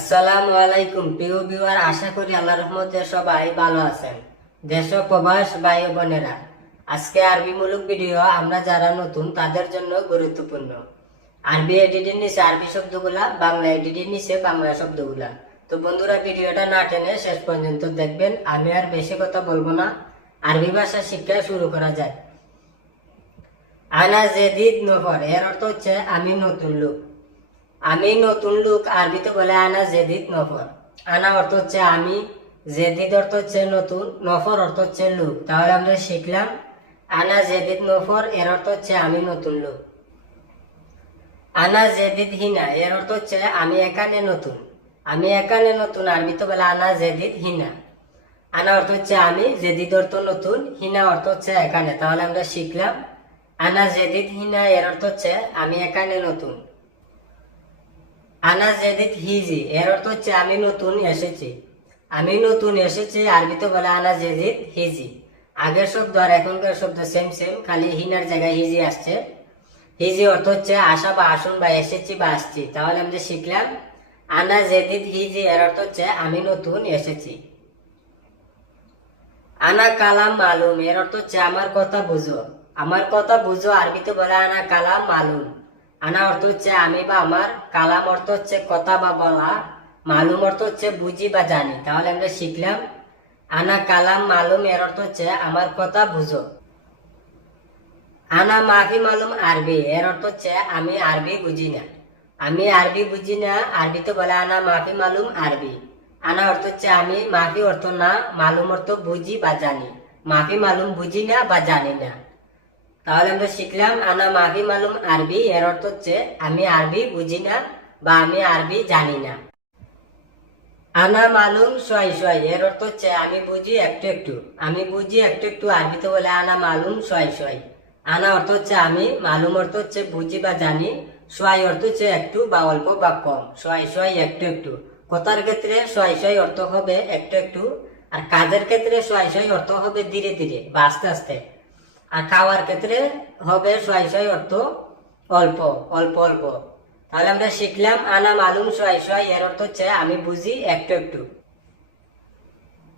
আসসালামু আলাইকুম, প্রিয় বিওয়ার আশা করি আল্লাহ রহমতে সবাই ভালো আছেন। দেশ প্রবাস ভাই বোনেরা, আজকে আরবিমূলক ভিডিও, আমরা যারা নতুন, তাদের জন্য গুরুত্বপূর্ণ। আরবি এডিটের নিচে আরবি শব্দগুলা, বাংলা এডিটের নিচে বাংলা শব্দগুলা। তো বন্ধুরা, ভিডিওটা না টেনে শেষ পর্যন্ত দেখবেন, আমি আর বেশি কথা বলব না। আরবি ভাষা শিক্ষা শুরু করা যায় আনা জেদিদ নফর এর অর্থ হচ্ছে, আমি নতুন লোক। আমি নতুন লোক আরবিতে বলে আনা জেদিদ নফর। আনা অর্থ হচ্ছে আমি জেদিদ অর্থ হচ্ছে নতুন, নফর অর্থ হচ্ছে লোক। তাহলে আমরা শিখলাম, আনা জেদিদ নফর, এর অর্থ হচ্ছে আমি নতুন লোক। আনা জেদিদ হিনা, এর অর্থ হচ্ছে আমি এখানে নতুন। আমি এখানে নতুন আরবিতে বলে আনা জেদিদ হিনা। আনা অর্থ হচ্ছে আমি জেদিদ অর্থ নতুন, হিনা অর্থ হচ্ছে এখানে তাহলে আমরা শিখলাম, আনা জেদিদ হিনা, এর অর্থ হচ্ছে আমি এখানে নতুন। আনা জেদিদ হিজি এর অর্থ হচ্ছে আমি নতুন এসেছি। আমি নতুন এসেছি, আরবিতে বলে আনা জেদিদ হিজি আগের শব্দ আর এখনকার শব্দ সেম সেম খালি হিনার জায়গায় হিজি আসছে। হিজি অর্থ হচ্ছে আসা বা আসুন বা এসেছি বা আসছি। তাহলে আমরা শিখলাম, আনা জেদিদ হিজি এর অর্থ হচ্ছে আমি নতুন এসেছি। আনা কালাম মালুম, এর অর্থ হচ্ছে আমার কথা বুঝো। আমার কথা বুঝো, আরবিতে বলে আনা কালাম মালুম। আনা অর্থ হচ্ছে আমি বা আমার, কালাম অর্থ হচ্ছে কথা বা বলা, মালুম অর্থ হচ্ছে বুঝি বা জানি। তাহলে আমরা শিখলাম, আনা কালাম মালুম এর অর্থ হচ্ছে আমার কথা বুঝো। আনা মাফি মালুম আরবি, এর অর্থ হচ্ছে আমি আরবি বুঝি না। আমি আরবি বুঝি না আরবি তো বলে আনা মাফি মালুম আরবি। আনা অর্থ হচ্ছে আমি মাফি অর্থ না, মালুম অর্থ বুঝি বা জানি। মাফি মালুম বুঝি না বা জানি না। তাহলে আমরা শিখলাম আনা মাফি মালুম আরবি, এর অর্থ হচ্ছে আমি আরবি বুঝি না বা আমি আরবি জানি না। আনা মালুম সোয়াই সোয়াই এর অর্থ হচ্ছে আমি বুঝি একটু একটু। আমি বুঝি একটু একটু আরবিতে বলে আনা মালুম সোয়াই সোয়াই আনা অর্থ হচ্ছে আমি, মালুম অর্থ হচ্ছে বুঝি বা জানি। সোয়াই অর্থ হচ্ছে একটু বা অল্প বা কম। সোয়াই সোয়াই একটু একটু। কথার ক্ষেত্রে সোয়াই সোয়াই অর্থ হবে একটু একটু। আর কাজের ক্ষেত্রে সোয়াই সোয়াই অর্থ হবে ধীরে ধীরে বা আস্তে আস্তে। আর খাওয়ার ক্ষেত্রে হবে সোয়াই সোয়াই অর্থ অল্প অল্প অল্প। তাহলে আমরা শিখলাম আনা মালুম সোয়াই সোয়াই, এর অর্থ হচ্ছে আমি বুঝি একটু একটু।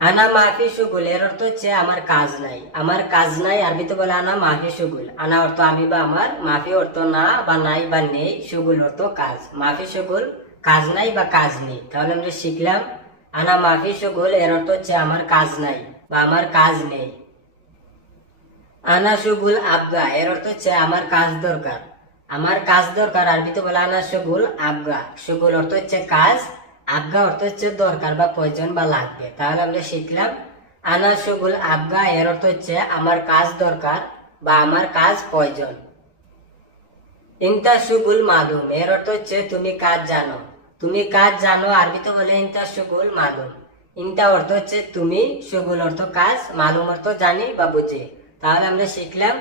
আনা মাফি সুগুল, এর অর্থ হচ্ছে আমার কাজ নাই। আমার কাজ নাই, আরবিতে বলে আনা মাফি সুগুল। আনা অর্থ আমি বা আমার, মাফি অর্থ না বা নাই বা নেই, সুগুল অর্থ কাজ। মাফি সুগুল, কাজ নাই বা কাজ নেই। তাহলে আমরা শিখলাম আনা মাফি সুগুল, এর অর্থ হচ্ছে আমার কাজ নাই বা আমার কাজ নেই। আনা সুগুল আবগা, এর অর্থ হচ্ছে আমার কাজ দরকার। আমার কাজ দরকার, আরবিতে বলে আনা সুগুল আবগা। সুগুল অর্থ হচ্ছে কাজ, আবগা অর্থ হচ্ছে দরকার বা প্রয়োজন বা লাগবে। তাহলে আমরা শিখলাম আনা সুগুল আবগা, এর অর্থ হচ্ছে আমার কাজ দরকার বা আমার কাজ প্রয়োজন। ইন্তা সুগুল মালুম, এর অর্থ হচ্ছে তুমি কাজ জানো। তুমি কাজ জানো, আরবিতে বলে ইন্তা সুগুল মালুম। ইন্তা অর্থ হচ্ছে তুমি সুগুল অর্থ কাজ, মালুম অর্থ জানি বা বুঝি। তাহলে আমরা শিখলাম,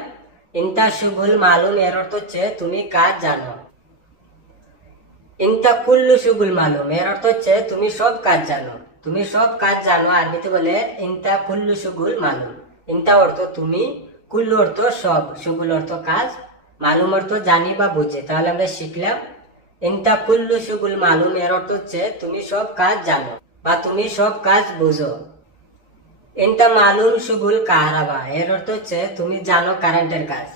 ইন্তা সুগুল মালুম এর অর্থ হচ্ছে তুমি কাজ জানো। ইন্তা কুল্লু সুগুল মালুম এর অর্থ হচ্ছে তুমি সব কাজ জানো। তুমি সব কাজ জানো, আরবিতে বলে ইন্তা কুল্লু সুগুল মালুম। ইন্তা অর্থ তুমি, কুল্লু অর্থ সব সুগুল অর্থ কাজ, মালুম অর্থ জানি বা বুঝে। তাহলে আমরা শিখলাম, ইন্তা কুল্লু সুগুল মালুম এর অর্থ হচ্ছে তুমি সব কাজ জানো বা তুমি সব কাজ বুঝো। ইন্তা মালুম সুগুল কাহারাবা এর অর্থ হচ্ছে, তুমি জানো কারেন্টের কাজ।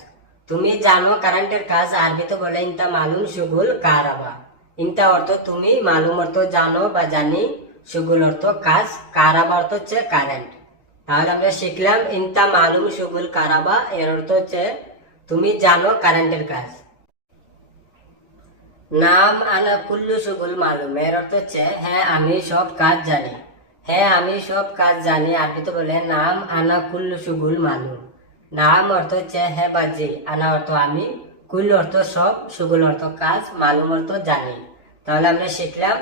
তুমি জানো কারেন্টের কাজ আরবিতে বলে ইন্তা মালুম সুগুল কাহারাবা ইন্তা অর্থ তুমি, মালুম অর্থ জানো বা জানি। সুগুল অর্থ কাজ। কারাবা অর্থ হচ্ছে কারেন্ট। তাহলে আমরা শিখলাম ইন্তা মালুম সুগুল কারাবা। এর অর্থ হচ্ছে, তুমি জানো কারেন্টের কাজ। নাম আনা কুল্লু সুগুল মালুম। এর অর্থ হচ্ছে হ্যাঁ আমি সব কাজ জানি। হ্যাঁ আমি সব কাজ জানি। আরবিতে বলে নাম আনা কুল্লু সুগুল মালুম নাম অর্থ হচ্ছে হ্যাঁ বাজি আনা অর্থ আমি কুল্লু অর্থ সব, সুগুল অর্থ কাজ মালুম অর্থ জানি। তাহলে আমরা শিখলাম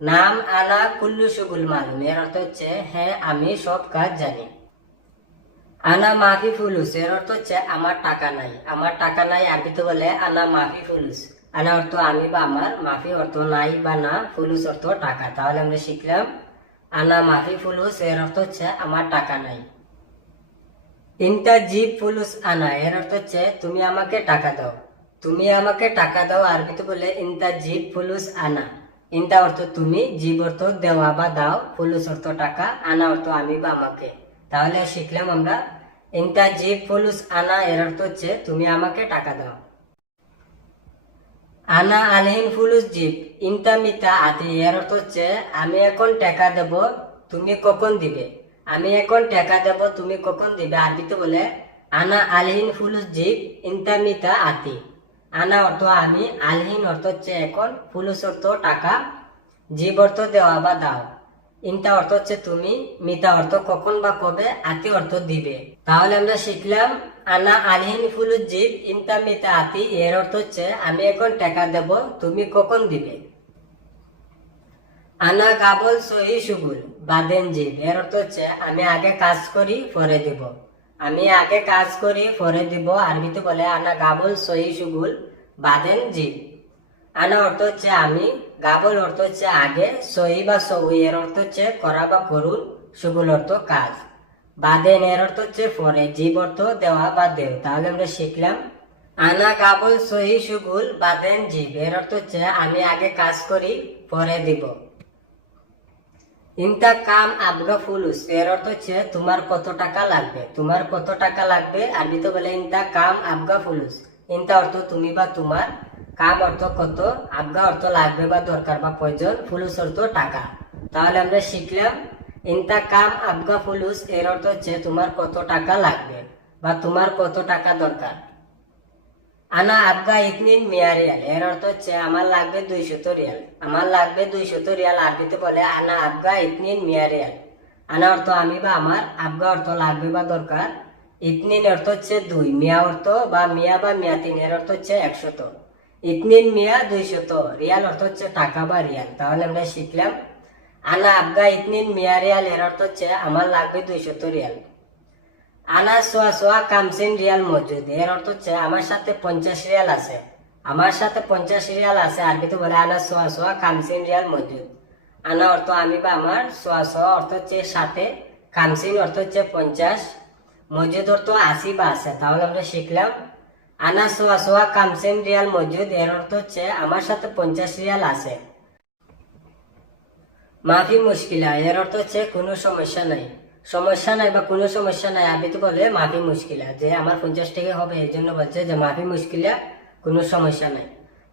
নাম আনা কুল্লু সুগুল মালুম এর অর্থ হচ্ছে হ্যাঁ আমি সব কাজ জানি। আনা মাফি ফুলুস। এর অর্থ হচ্ছে আমার টাকা নাই। আমার টাকা নাই আরবিতে বলে আনা মাফি ফুলুস। আনা অর্থ আমি বা আমার, মাফি অর্থ নাই বা না, ফুলুস অর্থ টাকা। তাহলে আমরা শিখলাম আনা মাফি ফুলুস এর অর্থ হচ্ছে আমার টাকা নাই। ইন্টা জিপ ফুলুস আনা, এর অর্থ হচ্ছে তুমি আমাকে টাকা দাও। তুমি আমাকে টাকা দাও আর আরবিতে বলে ইন্তা জিপ ফুলুস আনা। ইনতা অর্থ তুমি, জীব অর্থ দেওয়া বা দাও ফুলুস অর্থ টাকা, আনা অর্থ আমি বা আমাকে। তাহলে শিখলাম আমরা ইনতা জীব ফুলুস আনা, এর অর্থ হচ্ছে তুমি আমাকে টাকা দাও। আনা আলহিন ফুলুস জিপ ইনতা মিতা আতি এর অর্থ হচ্ছে, আমি এখন টাকা দেব, তুমি কখন দিবে? আমি এখন টাকা দেব, তুমি কখন দিবে? আরবিতে বলে, আনা আলহিন ফুলুস জিপ ইনতা মিতা আতি আনা অর্থ আমি আলহিন অর্থ হচ্ছে এখন, ফুলুস অর্থ টাকা, জীব অর্থ দেওয়া বা দাও। ইনতা অর্থ হচ্ছে তুমি মিতা অর্থ কখন বা কবে আতি অর্থ দিবে। তাহলে আমরা শিখলাম, আনা আলহিন জীব, ইনতা মিতা আতি, এর অর্থ হচ্ছে, আমি এখন টাকা দেব, তুমি কখন দিবে। আনা গাবল সহি সুগুল বাদেন জীব, এর অর্থ হচ্ছে, আমি আগে কাজ করি, পরে দিব। আমি আগে কাজ করি, পরে দিব, আরবিতে বলে আনা গাবল সহি সুগুল বাদেন জীব। আনা অর্থ হচ্ছে আমি, গাবল অর্থ হচ্ছে আগে সহি বা সহি এর অর্থ হচ্ছে করা বা করুন সুগুল অর্থ কাজ। বাদেন এর অর্থ হচ্ছে পরে জীব অর্থ দেওয়া বা দেও। তাহলে আমরা শিখলাম, আনা, গাবল সহি সুগুল বাদেন, জীব। এর অর্থ হচ্ছে আমি আগে কাজ করি, পরে দিব। ইনতা কাম আবগা ফুলুস। এর অর্থ হচ্ছে তোমার কত টাকা লাগবে। তোমার কত টাকা লাগবে আরবিতে বলে ইনতা কাম আবগা ফুলুস। ইনতা অর্থ তুমি বা তোমার কাম অর্থ কত আবগা অর্থ লাগবে বা দরকার বা প্রয়োজন, ফুলুস অর্থ টাকা। তাহলে আমরা শিখলাম, ইনতা কাম আবগা ফুলুস, এর অর্থ হচ্ছে তোমার কত টাকা লাগবে বা তোমার কত টাকা দরকার। আনা আবগা ইতনিন মিয়া রিয়াল, এর অর্থ হচ্ছে আমার লাগবে দুইশত রিয়াল। আমার লাগবে দুইশত রিয়াল, আরবিতে বলে আনা আবগা ইতনিন মিয়া রিয়াল। আনা অর্থ আমি বা আমার আবগা অর্থ লাগবে বা দরকার। ইতনিন অর্থ হচ্ছে দুই, মিয়া অর্থ বা মিয়া বা মিয়া তিন এর অর্থ হচ্ছে একশত। ইতনিন মিয়া দুইশত। রিয়াল অর্থ হচ্ছে টাকা বা রিয়াল। তাহলে আমরা শিখলাম, আনা আবগা ইতনিন মিয়া রিয়াল, এর অর্থ হচ্ছে আমার লাগবে দুইশত রিয়াল। আনা সোয়া সোয়া কামসিন রিয়াল মজুদ, এর অর্থ হচ্ছে আমার সাথে পঞ্চাশ রিয়াল আছে। আমার সাথে পঞ্চাশ রিয়াল আছে, আরবিতে বলে আনা সোয়া সোয়া কামসিন রিয়াল মজুদ। আনা অর্থ আমি বা আমার, সোয়া সোয়া অর্থ হচ্ছে সাথে, কামসিন অর্থ হচ্ছে পঞ্চাশ, মজুদ অর্থ আশি বা আছে। তাহলে আমরা শিখলাম আনা সোয়া সোয়া কামসিন রিয়াল মজুদ এর অর্থ হচ্ছে আমার সাথে পঞ্চাশ রিয়াল আছে। মাফি মুশকিলা। এর অর্থ হচ্ছে কোনো সমস্যা নাই। সমস্যা নাই বা কোনো সমস্যা নাই। আবিতে বলে মাফি মুশকিলা। যে আমার পঞ্চাশ টাকা হবে, এই জন্য বলছে যে মাফি মুশকিলা, কোনো সমস্যা নাই।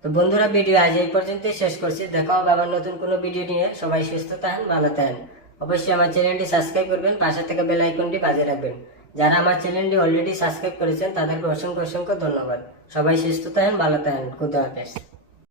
তো বন্ধুরা, ভিডিও আজ এই পর্যন্ত শেষ করছি। দেখা হবে আবার নতুন কোনো ভিডিও নিয়ে। সবাই সুস্থ থাকেন, ভালো থাকেন। অবশ্যই আমার চ্যানেলটি সাবস্ক্রাইব করবেন, পাশে থেকে বেল আইকনটি বাজিয়ে রাখবেন। যারা আমার চ্যানেলটি অলরেডি সাবস্ক্রাইব করেছেন, তাদেরকে অসংখ্য অসংখ্য ধন্যবাদ। সবাই সুস্থ থাকেন, ভালো থাকেন। খুদা হাফেজ।